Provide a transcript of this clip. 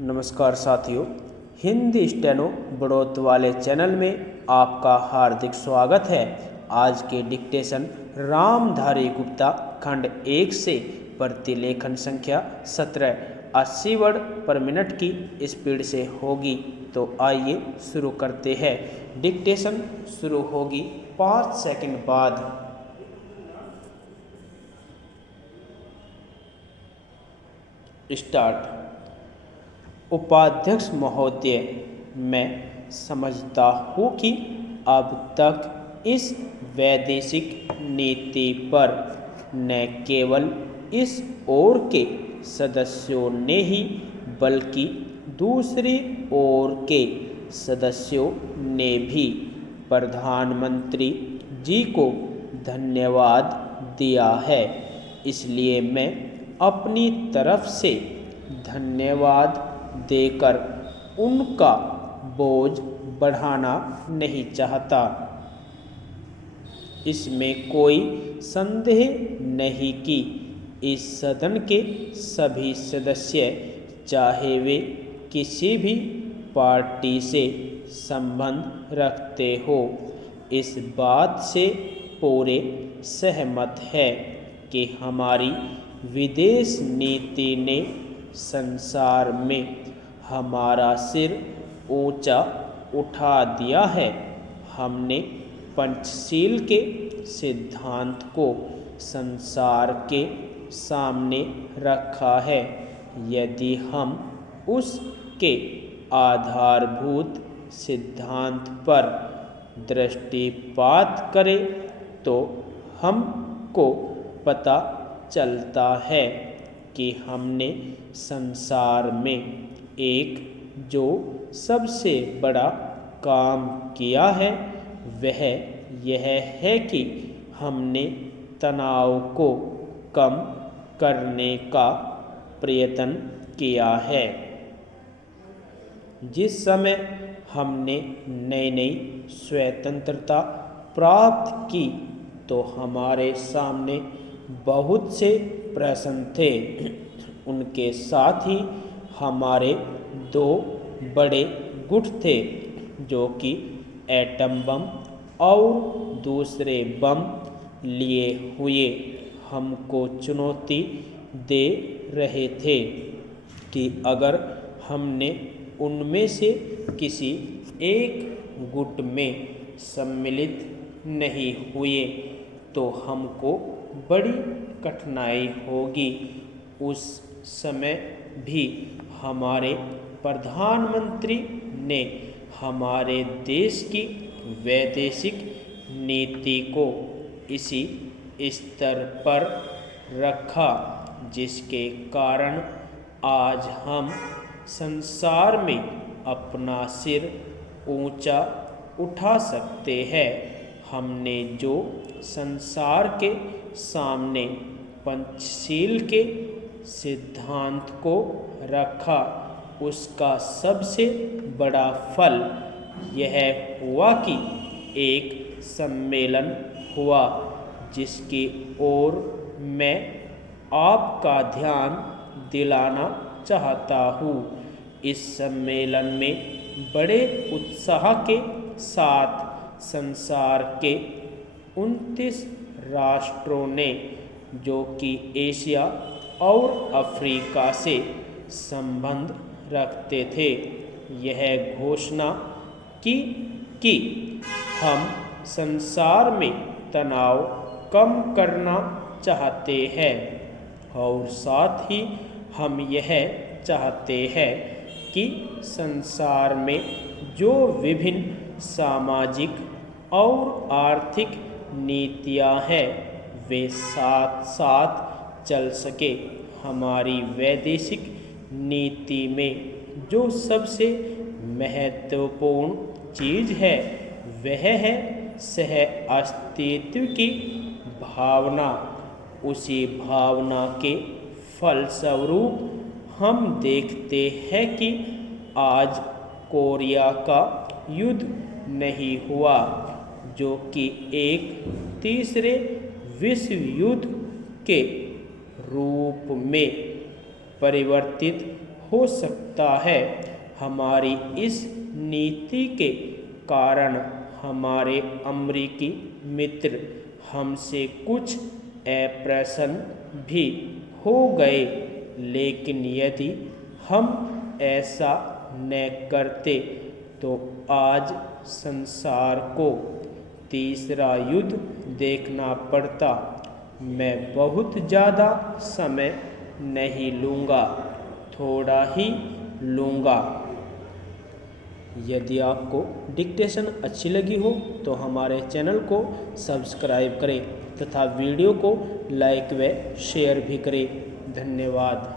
नमस्कार साथियों, हिंदी स्टेनो बढ़ोत वाले चैनल में आपका हार्दिक स्वागत है। आज के डिक्टेशन रामधारी गुप्ता खंड 1 से प्रतिलेखन संख्या 1780 वर्ड पर मिनट की स्पीड से होगी। तो आइए शुरू करते हैं। डिक्टेशन शुरू होगी 5 सेकंड बाद। स्टार्ट। उपाध्यक्ष महोदय, मैं समझता हूँ कि अब तक इस वैदेशिक नीति पर न केवल इस ओर के सदस्यों ने ही बल्कि दूसरी ओर के सदस्यों ने भी प्रधानमंत्री जी को धन्यवाद दिया है। इसलिए मैं अपनी तरफ से धन्यवाद देकर उनका बोझ बढ़ाना नहीं चाहता। इसमें कोई संदेह नहीं कि इस सदन के सभी सदस्य, चाहे वे किसी भी पार्टी से संबंध रखते हो, इस बात से पूरे सहमत है कि हमारी विदेश नीति ने संसार में हमारा सिर ऊंचा उठा दिया है। हमने पंचशील के सिद्धांत को संसार के सामने रखा है। यदि हम उसके आधारभूत सिद्धांत पर दृष्टिपात करें तो हमको पता चलता है कि हमने संसार में एक जो सबसे बड़ा काम किया है वह यह है कि हमने तनाव को कम करने का प्रयत्न किया है। जिस समय हमने नई नई स्वतंत्रता प्राप्त की तो हमारे सामने बहुत से प्रश्न थे। उनके साथ ही हमारे दो बड़े गुट थे जो कि एटम बम और दूसरे बम लिए हुए हमको चुनौती दे रहे थे कि अगर हमने उनमें से किसी एक गुट में सम्मिलित नहीं हुए तो हमको बड़ी कठिनाई होगी। उस समय भी हमारे प्रधानमंत्री ने हमारे देश की वैदेशिक नीति को इसी स्तर पर रखा जिसके कारण आज हम संसार में अपना सिर ऊंचा उठा सकते हैं। हमने जो संसार के सामने पंचशील के सिद्धांत को रखा उसका सबसे बड़ा फल यह हुआ कि एक सम्मेलन हुआ जिसकी ओर मैं आपका ध्यान दिलाना चाहता हूँ। इस सम्मेलन में बड़े उत्साह के साथ संसार के 29 राष्ट्रों ने, जो कि एशिया और अफ्रीका से संबंध रखते थे, यह घोषणा की कि हम संसार में तनाव कम करना चाहते हैं और साथ ही हम यह चाहते हैं कि संसार में जो विभिन्न सामाजिक और आर्थिक नीतियां हैं वे साथ साथ चल सके। हमारी वैदेशिक नीति में जो सबसे महत्वपूर्ण चीज़ है वह है सह अस्तित्व की भावना। उसी भावना के फलस्वरूप हम देखते हैं कि आज कोरिया का युद्ध नहीं हुआ जो कि एक तीसरे विश्व युद्ध के रूप में परिवर्तित हो सकता है। हमारी इस नीति के कारण हमारे अमेरिकी मित्र हमसे कुछ अप्रसन्न भी हो गए, लेकिन यदि हम ऐसा न करते तो आज संसार को तीसरा युद्ध देखना पड़ता। मैं बहुत ज़्यादा समय नहीं लूँगा, थोड़ा ही लूँगा। यदि आपको डिक्टेशन अच्छी लगी हो तो हमारे चैनल को सब्सक्राइब करें तथा वीडियो को लाइक व शेयर भी करें। धन्यवाद।